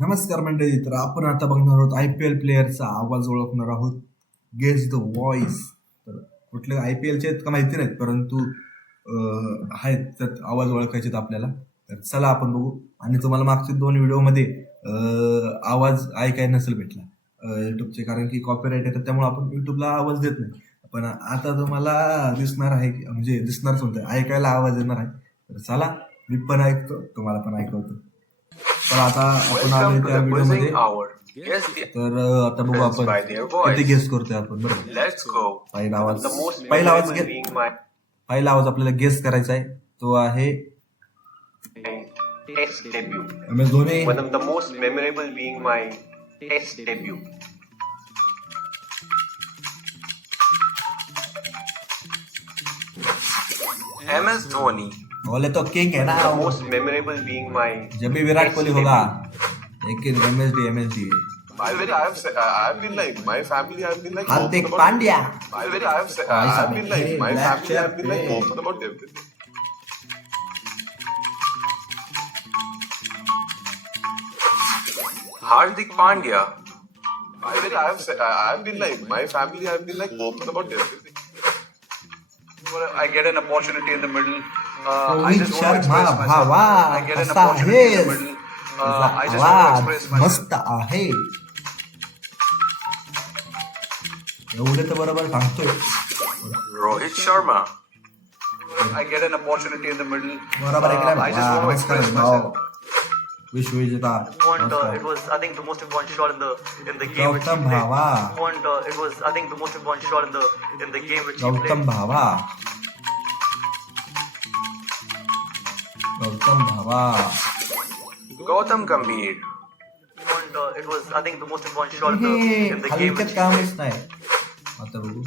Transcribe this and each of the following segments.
नमस्कार मंडळी. तर आपण आता बघणार आहोत IPL प्लेयरचा आवाज ओळखणार आहोत. Guess the voice. तर कुठले IPLचे आहेत का माहिती नाहीत, परंतु आहेत त्यात आवाज ओळखायचे आहेत आपल्याला. तर चला आपण बघू. आणि तुम्हाला मागच्या 2 व्हिडिओमध्ये आवाज ऐकायला नसेल भेटला युट्यूबचे, कारण की कॉपीराईट येतात, त्यामुळे आपण युट्यूबला आवाज देत नाही. पण आता तुम्हाला दिसणार आहे म्हणजे दिसणारच होतं, ऐकायला आवाज येणार आहे. तर चला, मी पण ऐकतो, तुम्हाला पण ऐकवतो. तर आता आपण आलोय त्या व्हिडिओमध्ये. तर आता बघू आपण किती गेस करतोय आपण. बरोबर, पहिला आवाज आपल्याला गेस करायचा आहे. तो आहे Test debut. MS Dhoni. One of the most memorable being my test debut. MS Dhoni. बोले तो किंग है ना. The most memorable being my जब भी विराट कोहली होगा, लेकिन MSD I've been like my family. I've been like Hardik open Pandya. I've been like my family. I've been like open about everything. Hardik Pandya. I've been like my family. I've been like open about everything. I get an opportunity in the middle. I Rohit just want to Sharma express myself. Bhawa, I get an कसा opportunity in the आहेस? middle. तुझा I just want to आवाज express myself. मस्त आहे. एवढे तर बरोबर सांगतोय. Rohit Sharma. I get an opportunity in the middle. बरोबर आहे की नाही? I just want to नमस्कार express भाऊ. myself. विश्वविजेता It was, I think, the most important shot in the game which he Gautam played. Bhawa. It was, I think, the most important shot in the game which he Gautam played. Bhawa. Gautam Bhawa. Gautam Gambhir. It was, I think, the most important shot hey in the game हलक्यात which he कामच played. नाही. आता बघू.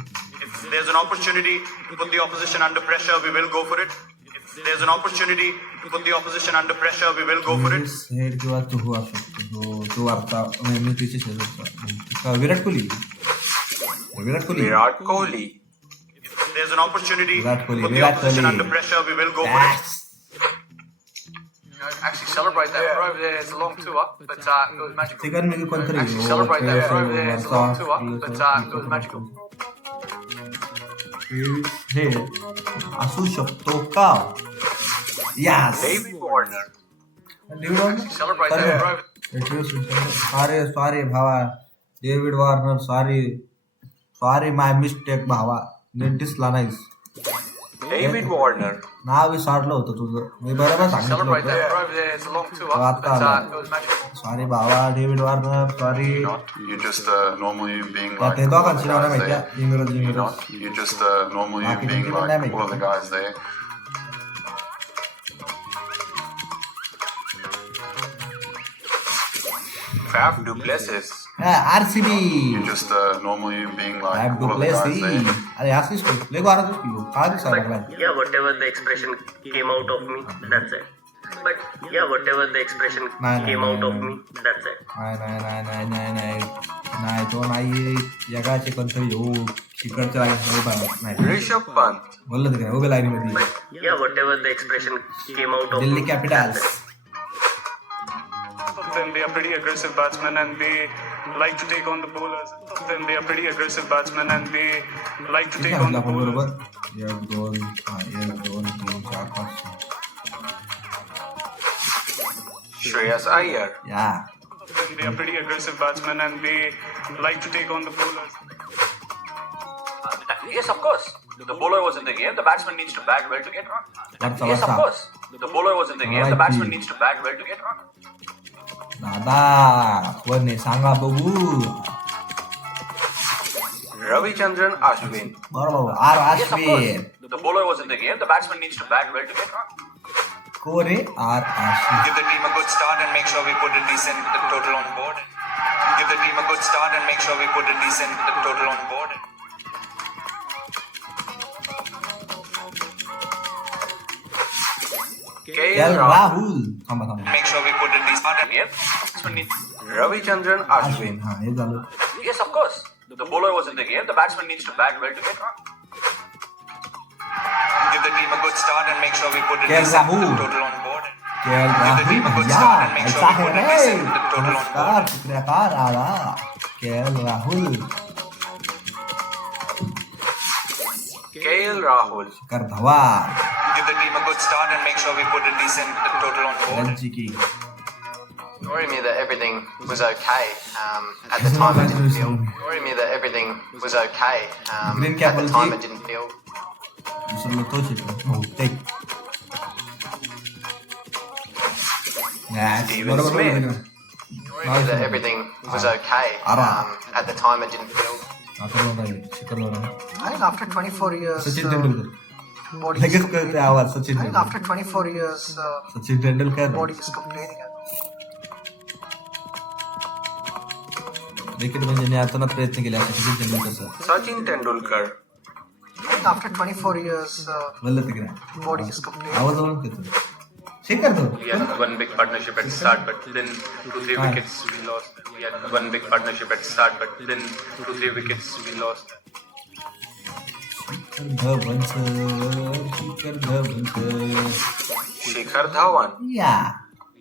If there's an opportunity to put the opposition under pressure, we will go for it. If there's an opportunity to put the opposition under pressure, we will go for it. Head किंवा चुहू असू शकतो. तो वार्ता तिचे शेजारचा Virat Kohli. Virat Kohli. Virat Kohli. If there's an opportunity to Virat Kohli, put the Virat opposition Kohli. under pressure, we will go for it. Yes. Actually celebrate that. We're over there. It's a long tour, but it was magical. ते कारण कोणतरी Actually celebrate that. We're over there. It's a long tour, but it was magical. हे असू शकतो का? Yes. David Warner. Celebrate अरे that. We're over sorry भावा. David Warner, sorry my mistake भावा. नीट दिसला नाहीस. David Warner. नाव विसरलं होतं तुझं. मी बरोबर सांगितलं Celebrate that. होतं. We're over there. It's a long tour, आता but आला. it was magical. सॉरी भावा David Warner, sorry. You're just a normal human being त्या like ते all दोघांची the नाव guys नाही माहिती there. आहे. इंग्रज. You're just a normal human Marketing being people like dynamic. all of the guys there. Faf du Plessis. RCB. You're just a normal human being like Fab all of the guys Duplessis. there. अरे असलीच की लय गारातच की काय दिसायला लागलाय. Yeah, whatever the expression came out of me, that's it. But yeah, whatever the expression came out of me, that's it. नाही तो नाही. जगाचे कोणतरी हो शिखरच्या नाही Rishabh Pant. बोललं तर काय उभ्या लाईनीमध्ये. Yeah, whatever the expression came out of Delhi me, Capitals. Then they are pretty aggressive batsmen and they like to take on the bowlers. Then they are pretty aggressive batsmen and they like to take on the आपण bowlers. बरोबर 1 2 1 2 3 4 5 Shreyas Iyer. या. Then they are pretty aggressive batsmen and they like to take on the bowlers. Yes, of course. The bowler was in the game. The batsman needs to bat well to get run. वरचा Yes, of वरचा. course. The bowler was in the game. The batsman needs to bat well to get run. दादा कोण आहे सांगा बघू. Ravichandran Ashwin. बरोबर R Yes, of course. Ashwin. The bowler was in the game. The batsman needs to bat well to get run. कोण आहे R Ashwin. Give the team a good start and make sure we put a decent total on board. Give the team a good start and make sure we put a decent total on board. L Rahul. थांबा थांबा. Make sure we put a decent start and Ravichandran Ashwin. Ashwin हा हे झालं. Yes, of course. The bowler was in the game. The batsman needs to bat well to get run. Give the team a good start and make sure we put a Yes, decent Rahul. total on board. KL Give the team a Rahul good भैया start and make ऐसा sure we है put a रे decent total on नमस्कार board. शुक्रियाकार आला KL Rahul KL Rahul. Shikhar Dhawan Give the team a good start and make sure we put a decent total on board. Ranji की Worried me that everything was okay. At the time, I didn't feel. Worried me that everything was okay. Green cap At the time, I didn't feel. विसरलो तोच येतो बहुतेक Yes, Steven बरोबर Smith. बरोबर. Worried me that everything was okay. At the time, I didn't feel. आता बरोबर आहे, Shikhar Dhawan. I think after 24 years, Sachin Tendulkar body is लगेच कळते आवाज Sachin I think Tendulkar after 24 years, Sachin Tendulkar body is complaining. Cricket म्हणजे निहाळताना प्रयत्न केले असे Sachin Tendulkar Sachin Tendulkar. I think after 24 years, बोललं ते काय body is complaining. आवाज ओळख येतो Shikhar Dhawan We had one big partnership at start, but then 2-3 Ah. wickets we lost. We had one big partnership at start, but then 2-3 wickets we lost. Dhawan sir Shikhar Dhawan sir Shikhar Dhawan. या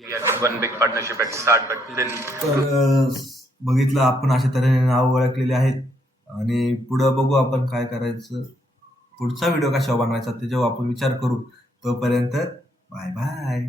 We had one big partnership at start, but then तर बघितलं आपण अशा तऱ्हेने नाव ओळखलेले आहेत आणि पुढं बघू आपण काय करायचं पुढचा व्हिडिओ कशावर बनवायचा त्याच्यावर आपण विचार करू तोपर्यंत बाय बाय